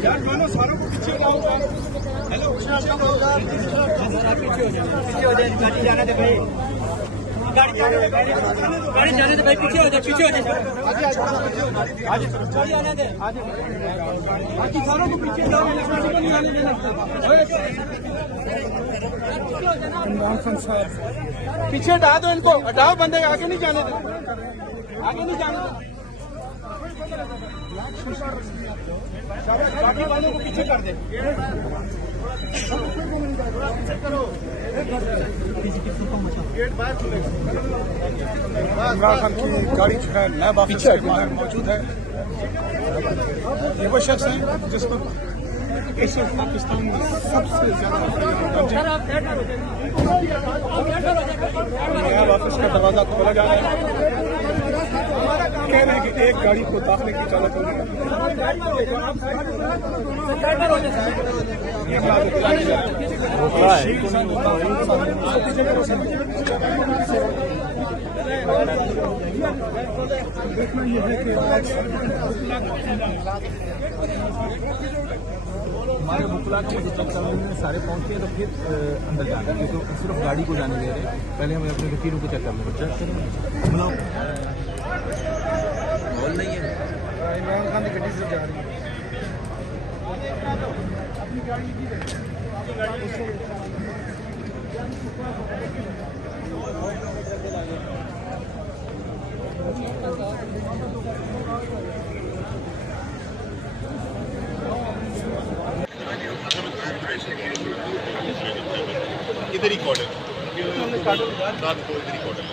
यार मानो सारों को पीछे लाऊंगा। हेलो पीछे हो जाए गाड़ी जाने दे भाई, गाड़ी जाने दे भाई, पीछे हो जाए गाड़ी आने दे। बाकी सारों को पीछे जाओ, नहीं आने देना। पीछे हटा दो इनको, हटाओ बंदे, आगे नहीं जाने दे, आगे नहीं जाने दे। बाकी वालों को पीछे कर दे। इमरान खान की गाड़ी जो है नया ऑफिस के बाहर मौजूद है। ये वो शख्स है जिस पर पाकिस्तान में सबसे ज्यादा नया ऑफिस का दरवाजा खोला जा रहा है। कह रहे हैं कि एक गाड़ी को दाखिले की इजाजत होगी। देखना यह है कि हमारे बुकला को मुझे चेक करने में सारे पहुँच गए, तो फिर अंदर जाना है, तो सिर्फ गाड़ी को जाने दे रहे। पहले हमें अपने वकीलों को चेक करने को चेक करें। बोल नहीं है इमरान खान की गड्डी से जा रही है। इधर ही कॉर्डर रात को इधर ही कॉर्डर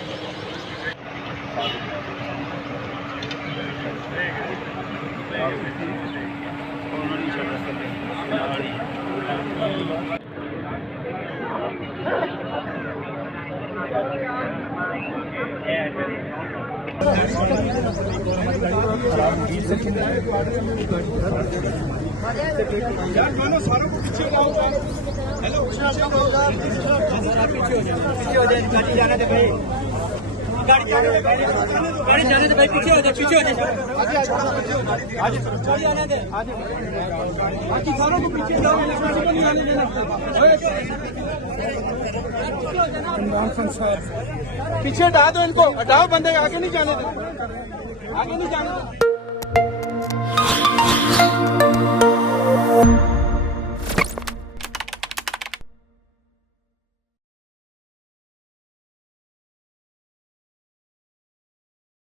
यार मानो सारों को पीछे लाऊंगा। हेलो पीछे हो जाए गाड़ी जाने दे भाई, गाड़ी जाने दे भाई, पीछे हो जाए गाड़ी आने दे। बाकी सारों को पीछे जाओ, नहीं आने देना। इमरान खान साहब पीछे हटा दो इनको, हटाओ बंदे, आगे नहीं जाने दे, आगे नहीं जाने दे।